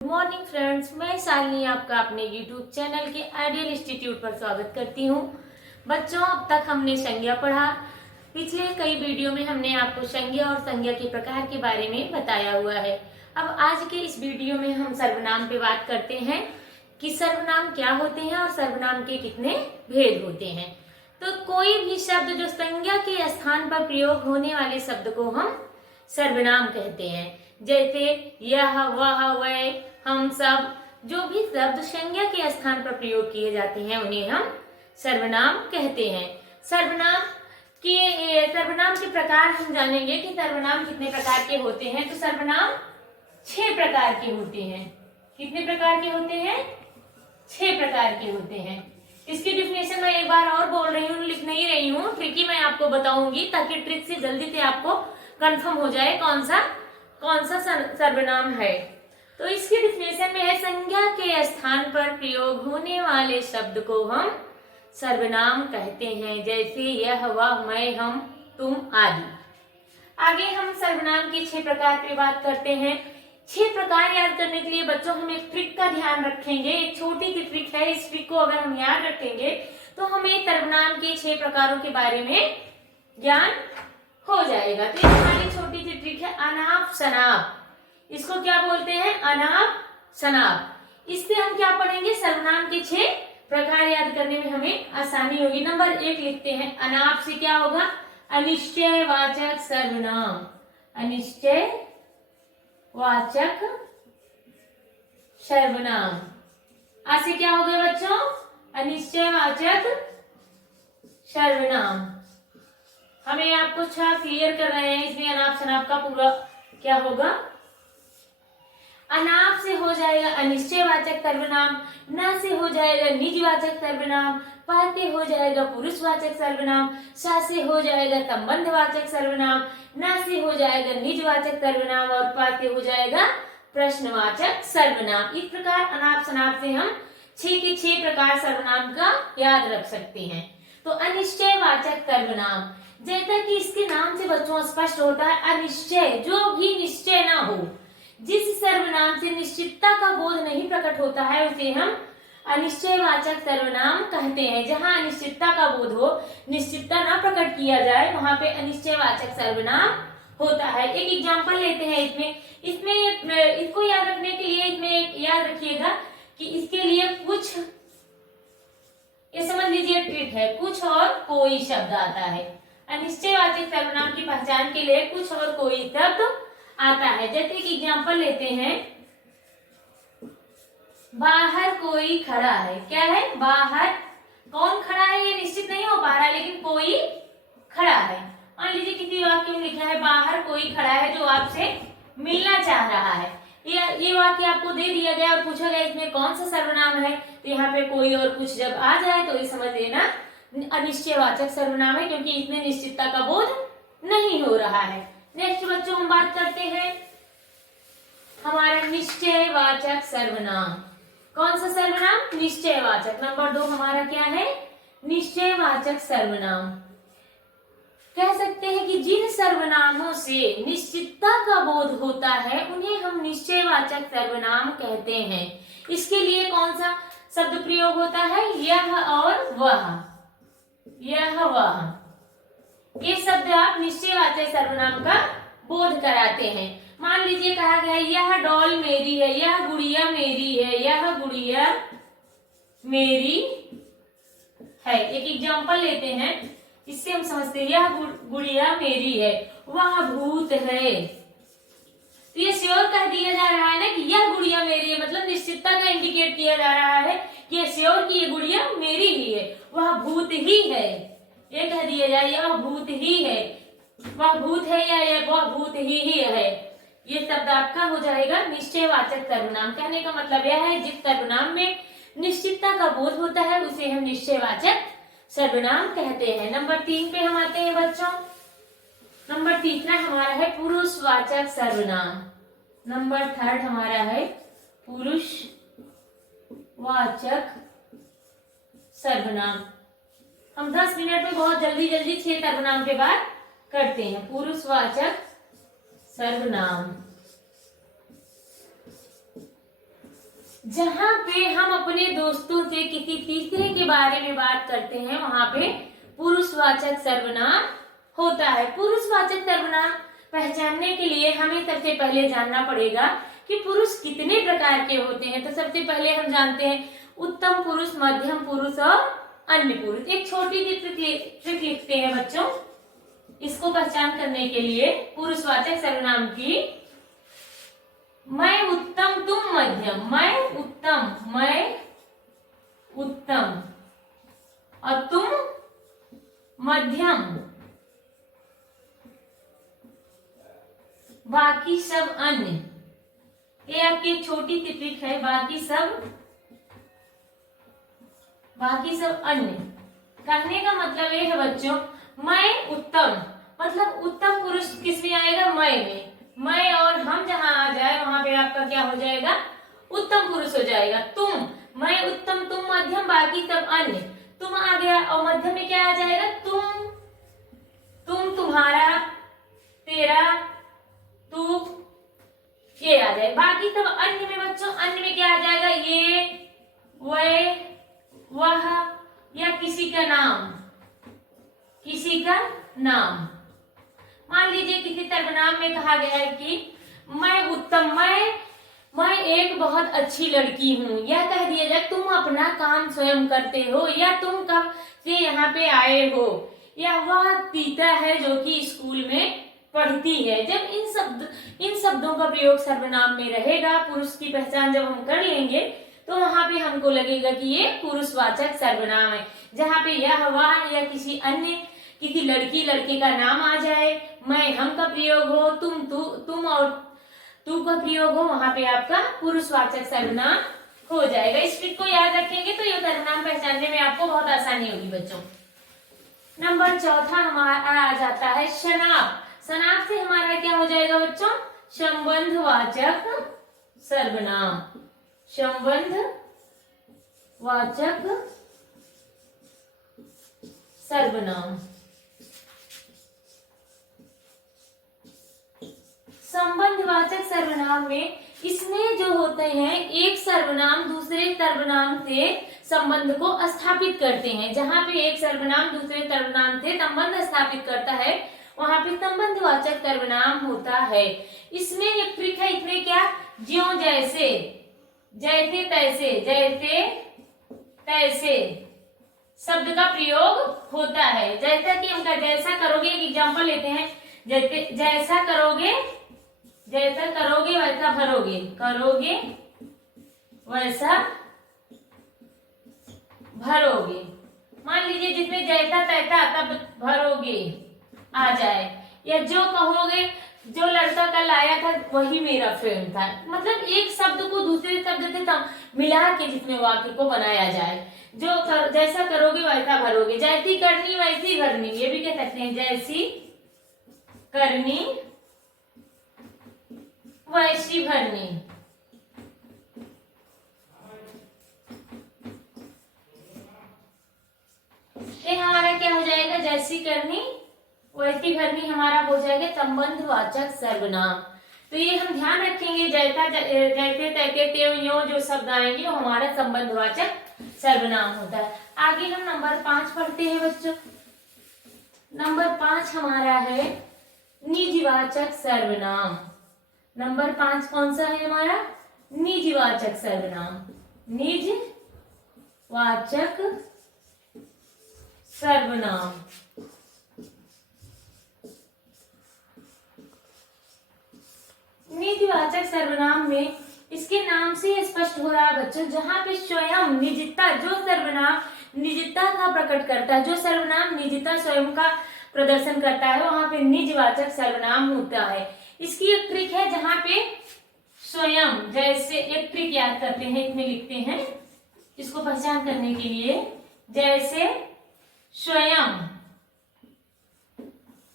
Good morning friends, मैं शालिनी आपका अपने यूट्यूब चैनल के आइडियल इंस्टीट्यूट पर स्वागत करती हूँ। बच्चों, अब तक हमने संज्ञा पढ़ा। पिछले कई वीडियो में हमने आपको संज्ञा और संज्ञा के प्रकार के बारे में बताया हुआ है। अब आज के इस वीडियो में हम सर्वनाम पे बात करते हैं कि सर्वनाम क्या होते हैं और सर्वनाम के कितने भेद होते हैं। तो कोई भी शब्द जो संज्ञा के स्थान पर प्रयोग होने वाले शब्द को हम सर्वनाम कहते हैं। जैसे यह, वह, वह, हम सब, जो भी शब्द संज्ञा के स्थान पर प्रयोग किए जाते हैं उन्हें हम सर्वनाम कहते हैं। सर्वनाम के प्रकार हम जानेंगे कि सर्वनाम कितने प्रकार के होते हैं। तो सर्वनाम 6 प्रकार के होते हैं। कितने प्रकार के होते हैं? 6 प्रकार के होते हैं। इसकी डिफिनेशन मैं एक बार और बोल रही हूँ, लिख नहीं रही हूँ। ट्रिकी मैं आपको बताऊंगी ताकि ट्रिक से जल्दी से आपको कंफर्म हो जाए कौन सा सर्वनाम है। तो इसकी डिफिनेशन में है, संज्ञा के स्थान पर प्रयोग होने वाले शब्द को हम सर्वनाम कहते हैं। जैसे यह, वह, मैं, हम, तुम आदि। आगे हम सर्वनाम के 6 प्रकार पे बात करते हैं। 6 प्रकार याद करने के लिए बच्चों हम एक ट्रिक का ध्यान रखेंगे। एक छोटी सी ट्रिक है। इस ट्रिक को अगर हम याद रखेंगे तो हमें सर्वनाम के 6 प्रकारों के बारे में ज्ञान हो जाएगा। तो ये हमारी छोटी सी ट्रिक है, अनाप शनाप। इसको क्या बोलते हैं? अनाप शनाप। इससे हम क्या पढ़ेंगे? सर्वनाम के 6 प्रकार याद करने में हमें आसानी होगी। नंबर 1 लिखते हैं। अनाप से क्या होगा? अनिश्चयवाचक सर्वनाम। अनिश्चयवाचक सर्वनाम। आ से क्या होगा बच्चों? अनिश्चयवाचक सर्वनाम। हमें आपको क्लियर कर रहे हैं। इसमें अनाप शनाप का पूरा क्या होगा? अनाप से हो जाएगा अनिश्चयवाचक सर्वनाम, न से हो जाएगा निजवाचक सर्वनाम, प से हो जाएगा पुरुषवाचक सर्वनाम, स से हो जाएगा संबंधवाचक सर्वनाम, न से हो जाएगा निजवाचक सर्वनाम और प से हो जाएगा प्रश्नवाचक सर्वनाम। इस प्रकार अनाप शनाप से हम 6 के 6 प्रकार सर्वनाम का याद रख सकते हैं। तो अनिश्चयवाचक सर्वनाम, जैसा कि इसके नाम से बच्चों स्पष्ट होता है, अनिश्चय, जो भी निश्चय ना हो, जिस सर्वनाम से निश्चितता का बोध नहीं प्रकट होता है उसे हम अनिश्चयवाचक सर्वनाम कहते हैं। जहां अनिश्चितता का बोध हो, निश्चितता ना प्रकट किया जाए, वहां पे अनिश्चयवाचक सर्वनाम होता है। एक एग्जांपल लेते हैं। इसमें इसको याद रखने के लिए इसमें याद रखिएगा कि इसके लिए कुछ, ये समझ लीजिए ट्रिक है, कुछ और कोई शब्द आता है। अनिश्चयवाचक सर्वनाम की पहचान के लिए कुछ और कोई शब्द आता है। जैसे कि एग्जांपल लेते हैं, बाहर कोई खड़ा है। क्या है? बाहर कौन खड़ा है ये निश्चित नहीं हो पा रहा है, लेकिन कोई खड़ा है। मान लीजिए किसी वाक्य में लिखा है, बाहर कोई खड़ा है जो आपसे मिलना चाह रहा है। ये वाक्य आपको दे दिया गया और पूछा गया इसमें कौन सा सर्वनाम है। तो यहाँ पे कोई और कुछ जब आ जाए तो ये समझ लेना अनिश्चयवाचक सर्वनाम है, क्योंकि इसमें निश्चितता का बोध नहीं हो रहा है। नेक्स्ट बच्चों हम बात करते हैं हमारा निश्चयवाचक सर्वनाम। कौन सा सर्वनाम? निश्चयवाचक। नंबर 2 हमारा क्या है? निश्चयवाचक सर्वनाम। कह सकते हैं कि जिन सर्वनामों से निश्चितता का बोध होता है उन्हें हम निश्चयवाचक सर्वनाम कहते हैं। इसके लिए कौन सा शब्द प्रयोग होता है? यह और वह। यह, वह, ये शब्द आप निश्चयवाचक सर्वनाम का बोध कराते हैं। मान लीजिए कहा गया यह डॉल मेरी है, यह गुड़िया मेरी है, यह गुड़िया मेरी है। एक एग्जांपल लेते हैं, इससे हम समझते हैं यह गुड़िया मेरी है, वह भूत है। तो ये श्योर कह दिया जा रहा है ना कि यह गुड़िया मेरी है, मतलब निश्चितता का इंडिकेट किया जा रहा है कि ये श्योर कि ये गुड़िया मेरी ही है, वह भूत ही है। ये कह दिया जाए यह भूत ही है, वह भूत है या वह भूत ही है। ये शब्द आपका हो जाएगा निश्चयवाचक सर्वनाम। कहने का मतलब यह है जिस सर्वनाम में निश्चितता का बोध होता है उसे हम निश्चयवाचक सर्वनाम कहते हैं। नंबर 3 पे हम आते हैं बच्चों। नंबर 3 हमारा है पुरुषवाचक सर्वनाम। नंबर 3 हमारा है पुरुषवाचक सर्वनाम। हम 10 मिनट में बहुत जल्दी 6 सर्वनाम पे बात करते हैं। पुरुषवाचक सर्वनाम। जहाँ पे हम अपने दोस्तों से किसी तीसरे के बारे में बात करते हैं वहां पे पुरुषवाचक सर्वनाम होता है। पुरुषवाचक सर्वनाम पहचानने के लिए हमें सबसे पहले जानना पड़ेगा कि पुरुष कितने प्रकार के होते हैं। तो सबसे पहले हम जानते हैं उत्तम पुरुष, मध्यम पुरुष और अन्य पुरुष। एक छोटी सी ट्रिक लिखते हैं बच्चों इसको पहचान करने के लिए पुरुषवाचक सर्वनाम की। मैं उत्तम, तुम मध्यम। मैं उत्तम और तुम मध्यम, बाकी सब अन्य। ये आपकी एक छोटी सी ट्रिक है। बाकी सब अन्य कहने का मतलब ये है बच्चों, मैं उत्तम मतलब उत्तम पुरुष किस में आएगा? मैं में। मैं और हम जहां आ जाए वहां पे आपका क्या हो जाएगा? उत्तम पुरुष हो जाएगा। तुम, मैं उत्तम, तुम मध्यम, बाकी सब अन्य। तुम आ गया और मध्यम में क्या आ जाएगा? तुम, तुम्हारा, तेरा, तू, ये आ जाए। बाकी सब अन्य में बच्चों, अन्य में क्या आ जाएगा? ये, वह, वह या किसी का नाम। मान लीजिए किसी सर्वनाम में कहा गया है कि मैं उत्तम, मैं एक बहुत अच्छी लड़की हूँ। यह कह दिया जाए तुम अपना काम स्वयं करते हो, या तुम कब से यहाँ पे आए हो, या वह पीता है जो कि स्कूल में पढ़ती है। जब इन शब्दों का प्रयोग सर्वनाम में रहेगा, पुरुष की पहचान जब हम कर लेंगे तो वहां पे हमको लगेगा कि ये पुरुषवाचक सर्वनाम है। जहाँ पे यह, वह या किसी लड़की लड़के का नाम आ जाए, मैं, हम का प्रयोग हो, तुम और तू का प्रयोग हो, वहां पे आपका पुरुषवाचक सर्वनाम हो जाएगा। इस ट्रिक को याद रखेंगे तो ये सर्वनाम पहचानने में आपको बहुत आसानी होगी बच्चों। नंबर चौथा हमारा आ जाता है शनाप। शनाप से हमारा क्या हो जाएगा बच्चों? संबंधवाचक सर्वनाम। संबंधवाचक सर्वनाम। संबंधवाचक सर्वनाम में इसमें जो होते हैं एक सर्वनाम दूसरे सर्वनाम से संबंध को स्थापित करते हैं। जहां पे एक सर्वनाम दूसरे सर्वनाम से संबंध स्थापित करता है वहां पे संबंधवाचक सर्वनाम होता है। इसमें एक ट्रिक है, इसमें क्या? ज्यों जैसे, जैसे तैसे शब्द का प्रयोग होता है। जैसा कि हम जैसा करोगे, एक एग्जांपल लेते हैं, जैसा करोगे वैसा भरोगे, वैसा भरोगे। मान लीजिए जिसमें जैसा तैसा तब भरोगे आ जाए, या जो कहोगे, जो लड़का कल आया था वही मेरा फ्रेंड था। मतलब एक शब्द को दूसरे शब्द से मिला के जिसमें वाक्य को बनाया जाए। जैसा करोगे वैसा भरोगे, जैसी करनी वैसी भरनी, ये भी कह सकते हैं, जैसी करनी वैसी भरनी। ये हमारा क्या हो जाएगा? जैसी करनी वैसी भरनी हमारा हो जाएगा संबंधवाचक सर्वनाम। तो ये हम ध्यान रखेंगे, जैसे तैसे त्यों यों जो शब्द आएंगे वो हमारा संबंधवाचक सर्वनाम होता है। आगे हम नंबर 5 पढ़ते हैं बच्चों। नंबर 5 हमारा है निजवाचक सर्वनाम। नंबर 5 कौन सा है हमारा? निजवाचक सर्वनाम। निजवाचक सर्वनाम। निजवाचक सर्वनाम में इसके नाम से स्पष्ट हो रहा है बच्चों, जहां पे स्वयं निजता, जो सर्वनाम निजता का प्रकट करता है, जो सर्वनाम निजता स्वयं का प्रदर्शन करता है, वहां पे निजवाचक सर्वनाम होता है। इसकी एक ट्रिक है, जहां पे स्वयं, जैसे एक ट्रिक याद करते हैं, इसमें लिखते हैं इसको पहचान करने के लिए, जैसे स्वयं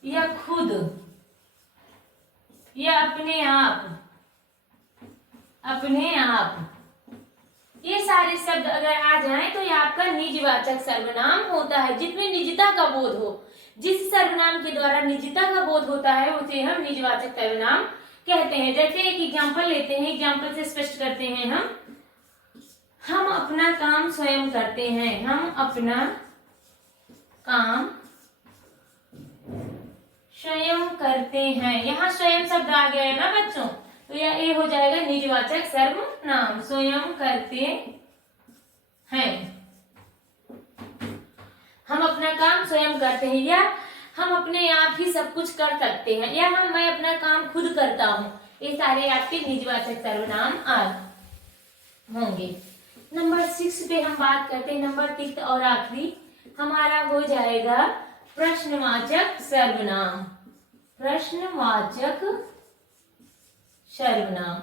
या खुद या अपने आप, ये सारे शब्द अगर आ जाएं तो ये आपका निजवाचक सर्वनाम होता है, जिसमें निजता का बोध हो। जिस सर्वनाम के द्वारा निजता का बोध होता है उसे हम निजवाचक सर्वनाम कहते हैं। जैसे एक एग्जांपल लेते हैं, एग्जांपल से स्पष्ट करते हैं हम। स्वयं करते हैं। हम अपना काम स्वयं करते हैं। यहाँ स्वयं शब्द आ गया है ना बच्चों, तो यह ए हो जाएगा निजवाचक सर्वनाम। स्वयं करते हैं, हम अपना काम स्वयं करते हैं, या हम अपने आप ही सब कुछ कर सकते हैं, या मैं अपना काम खुद करता हूँ। ये सारे आपके निजवाचक सर्वनाम होंगे। नंबर 6 पे हम बात करते हैं। नंबर 6 और आखिरी हमारा हो जाएगा प्रश्नवाचक सर्वनाम। प्रश्नवाचक सर्वनाम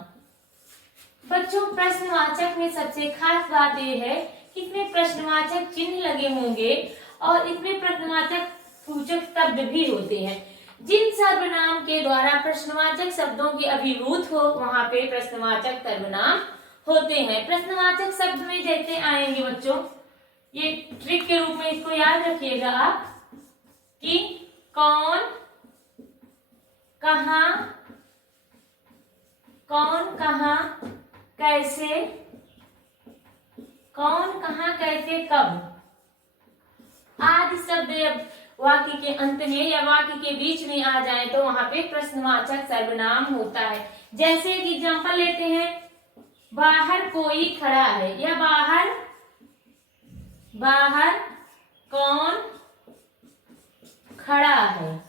बच्चों, प्रश्नवाचक में सबसे खास बात यह है कि इसमें प्रश्नवाचक चिन्ह लगे होंगे और इसमें प्रश्नवाचक सूचक शब्द भी होते हैं। जिन सर्वनाम के द्वारा प्रश्नवाचक शब्दों की अभिभूत हो वहां पे प्रश्नवाचक सर्वनाम होते हैं। प्रश्नवाचक शब्द में जैसे आएंगे बच्चों, ये ट्रिक के रूप में इसको याद रखिएगा आप कि कौन कहाँ कैसे, कौन कहाँ कैसे कब आदि शब्द वाक्य के अंत में या वाक्य के बीच में आ जाए तो वहां पे प्रश्नवाचक सर्वनाम होता है। जैसे एक एग्जांपल लेते हैं, बाहर कोई खड़ा है, या बाहर कौन खड़ा है।